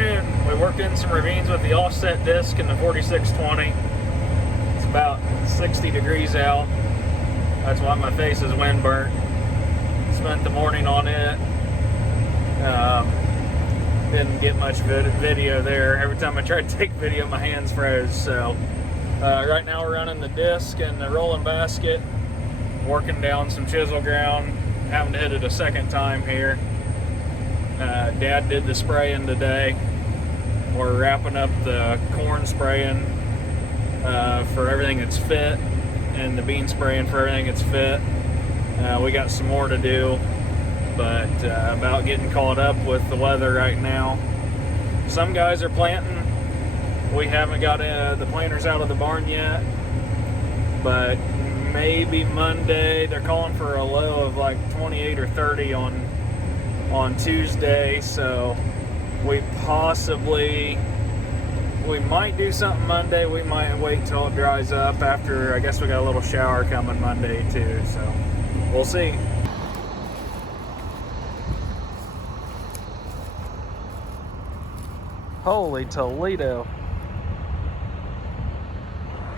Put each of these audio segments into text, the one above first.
afternoon, we worked in some ravines with the offset disc and the 4620. It's about 60 degrees out. That's why my face is wind burnt. Spent the morning on it. Didn't get much video there. Every time I tried to take video, my hands froze. So right now we're running the disc and the rolling basket, working down some chisel ground. Having to hit it a second time here. Dad did the spraying today. We're wrapping up the corn spraying for everything that's fit, and the bean spraying for everything that's fit. We got some more to do, but about getting caught up with the weather right now. Some guys are planting. We haven't got the planters out of the barn yet, but maybe Monday. They're calling for a low of like 28 or 30 on Tuesday, so we might do something Monday. We might wait till it dries up after. I guess we got a little shower coming Monday too, so we'll see. Holy Toledo.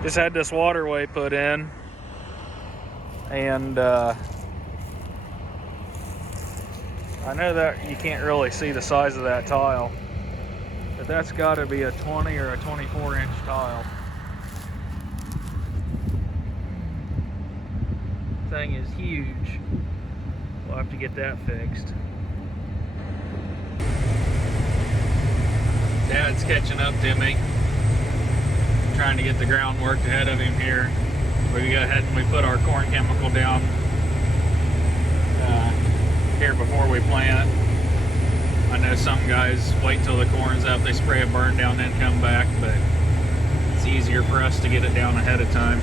Just had this waterway put in, and I know that you can't really see the size of that tile, but that's got to be a 20 or a 24 inch tile. Thing is huge. We'll have to get that fixed. Dad's catching up to me, trying to get the ground worked ahead of him here. We go ahead and we put our corn chemical down here before we plant. I know some guys wait till the corn's up, they spray a burn down, then come back, but it's easier for us to get it down ahead of time.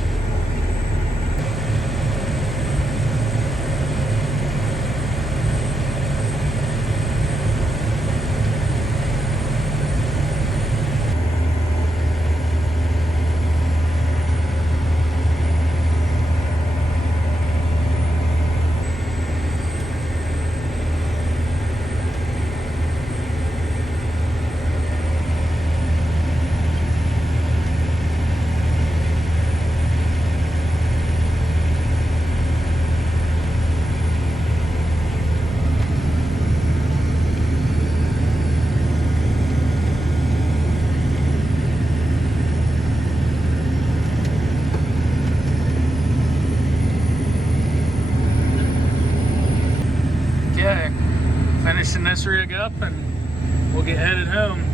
Finishing this rig up and we'll get headed home,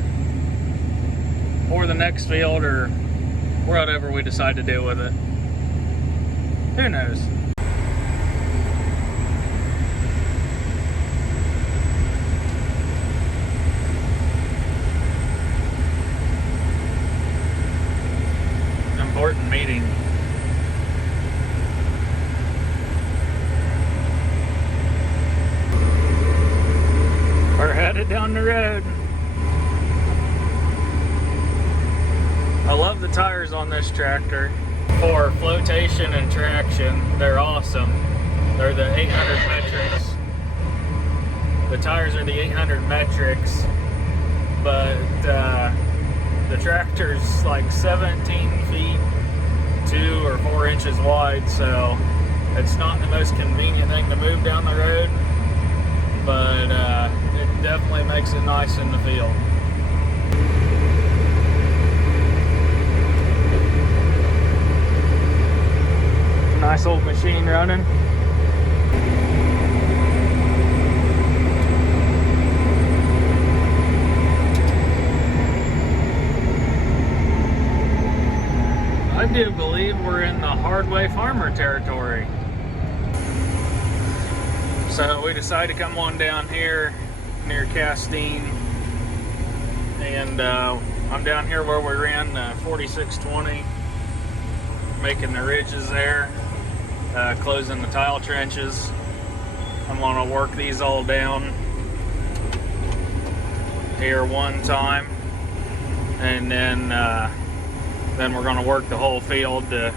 or the next field, or whatever we decide to do with it. Who knows? Important meeting. We're headed down the road. I love the tires on this tractor. For flotation and traction, they're awesome. They're the 800 metrics. The tires are the 800 metrics, but the tractor's like 17 feet, 2 or 4 inches wide, so it's not the most convenient thing to move down the road, but it definitely makes it nice in the field. Nice old machine running. I do believe we're in the hardway farmer territory. So we decided to come on down here near Castine, and I'm down here where we ran the 4620, making the ridges there, closing the tile trenches. I'm gonna work these all down here one time, and then we're gonna work the whole field to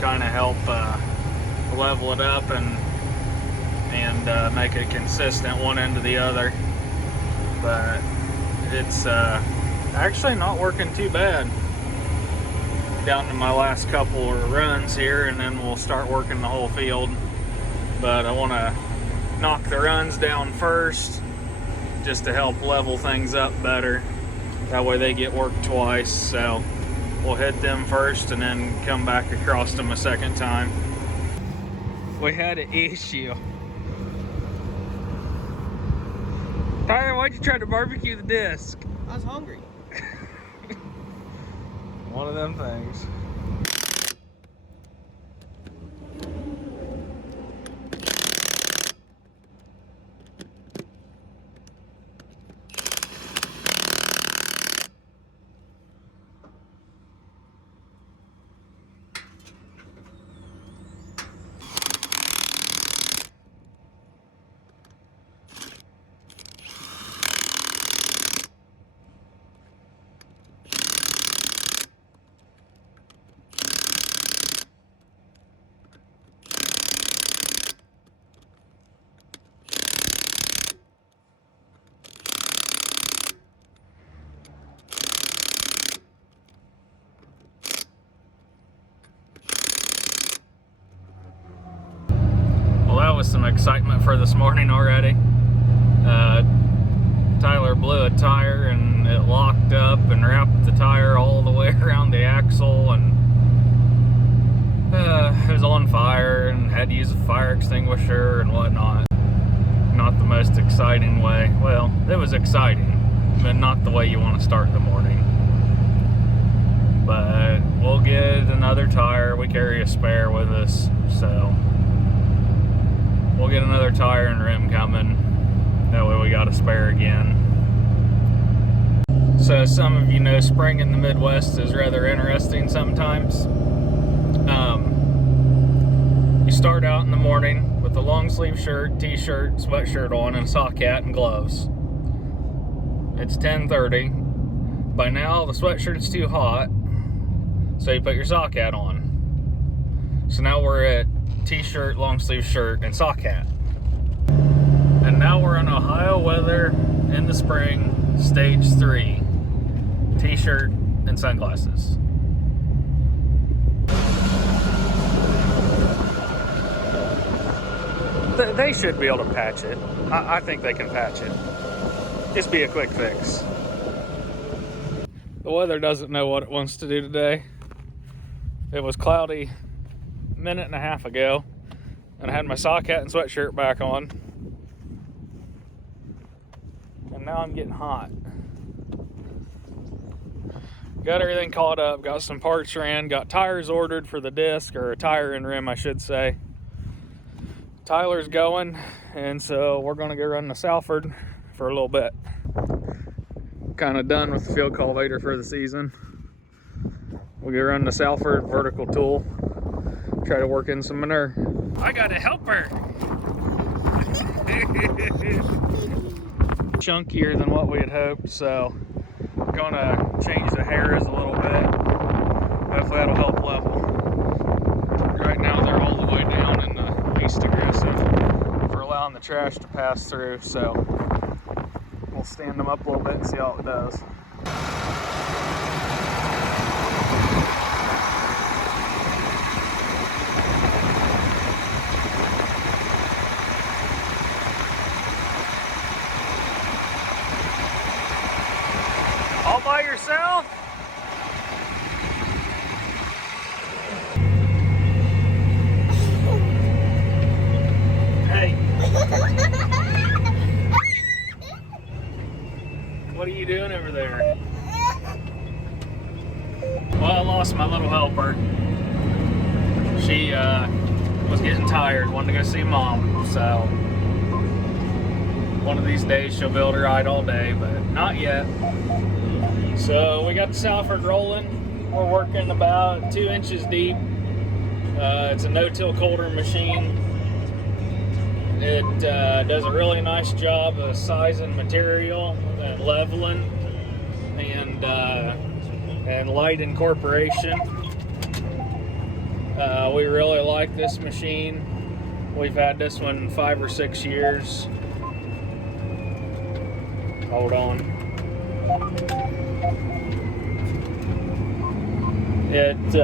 kind of help level it up and make it consistent one end to the other. But it's actually not working too bad. Down to my last couple of runs here, and then we'll start working the whole field. But I want to knock the runs down first, just to help level things up better. That way they get worked twice. So we'll hit them first and then come back across them a second time. We had an issue. Tyler, why'd you try to barbecue the disc? I was hungry. One of them things. Some excitement for this morning already. Tyler blew a tire and it locked up and wrapped the tire all the way around the axle, and it was on fire and had to use a fire extinguisher and whatnot. Not the most exciting way. Well, it was exciting, but not the way you want to start the morning. But we'll get another tire. We carry a spare with us, so we'll get another tire and rim coming. That way we got a spare again. So as some of you know, spring in the Midwest is rather interesting sometimes. You start out in the morning with a long sleeve shirt, t-shirt, sweatshirt on, and a sock hat and gloves. It's 10:30. By now the sweatshirt's too hot, so you put your sock hat on. So now we're at t-shirt, long sleeve shirt, and sock hat. And now we're in Ohio weather in the spring, stage 3. T-shirt and sunglasses. They should be able to patch it. I think they can patch it. Just be a quick fix. The weather doesn't know what it wants to do today. It was cloudy a minute and a half ago, and I had my sock hat and sweatshirt back on, and now I'm getting hot. Got everything caught up, got some parts ran, got tires ordered for the disc, or a tire and rim I should say. Tyler's going, and so we're gonna go run to Salford for a little bit. Kind of done with the field cultivator for the season. We'll go run to Salford, vertical tool, try to work in some manure. I got a helper. Chunkier than what we had hoped, so I'm gonna change the hairs a little bit. Hopefully that'll help level. Right now they're all the way down in the least aggressive for allowing the trash to pass through, so we'll stand them up a little bit and see how it does. All by yourself? Hey. What are you doing over there? Well, I lost my little helper. She was getting tired, wanted to go see mom, so one of these days she'll be able to ride all day, but not yet. So we got the Salford rolling. We're working about 2 inches deep. It's a no-till coulter machine. It does a really nice job of sizing material and leveling and light incorporation. We really like this machine. We've had this one 5 or 6 years. Hold on. It's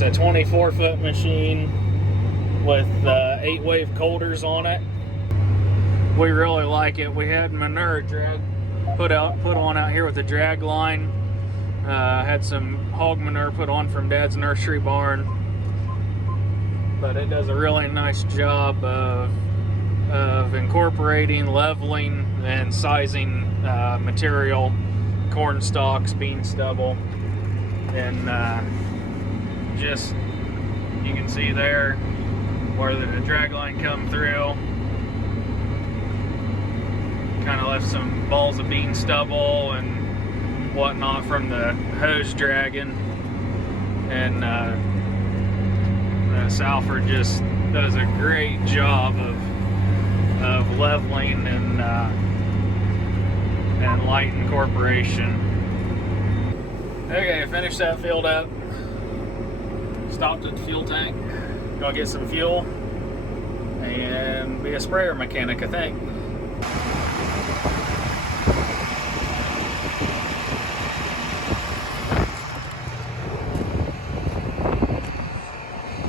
a 24-foot machine with 8-wave coulters on it. We really like it. We had manure drag put on out here with a drag line. Had some hog manure put on from Dad's nursery barn, but it does a really nice job of incorporating, leveling, and sizing material, corn stalks, bean stubble, and just, you can see there where the drag line come through, kind of left some balls of bean stubble and whatnot from the hose dragging, and Salford just does a great job of leveling and light incorporation. Okay, finished that field up. Stopped at the fuel tank. Gonna get some fuel and be a sprayer mechanic, I think.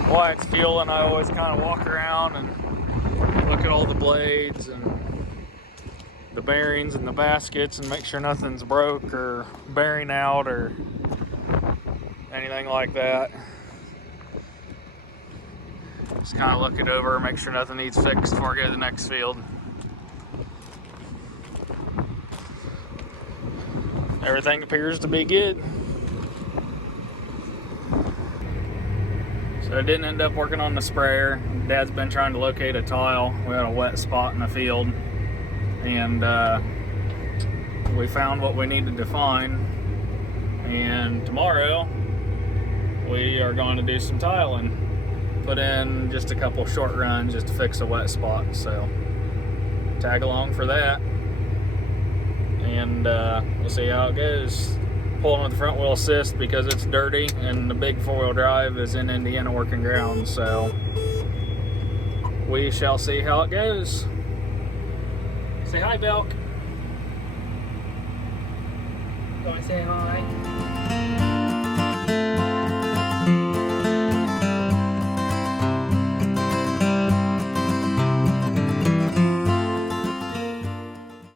While it's fueling, I always kind of walk around and look at all the blades and the bearings and the baskets and make sure nothing's broke or bearing out or anything like that. Just kind of look it over, make sure nothing needs fixed before I go to the next field. Everything appears to be good. So I didn't end up working on the sprayer. Dad's been trying to locate a tile. We had a wet spot in the field, and we found what we needed to find. And tomorrow we are going to do some tiling. Put in just a couple short runs just to fix a wet spot. So tag along for that, and we'll see how it goes. Pulling with the front wheel assist because it's dirty, and the big 4-wheel drive is in Indiana working ground, so we shall see how it goes. Say hi, Belk. Go and say hi.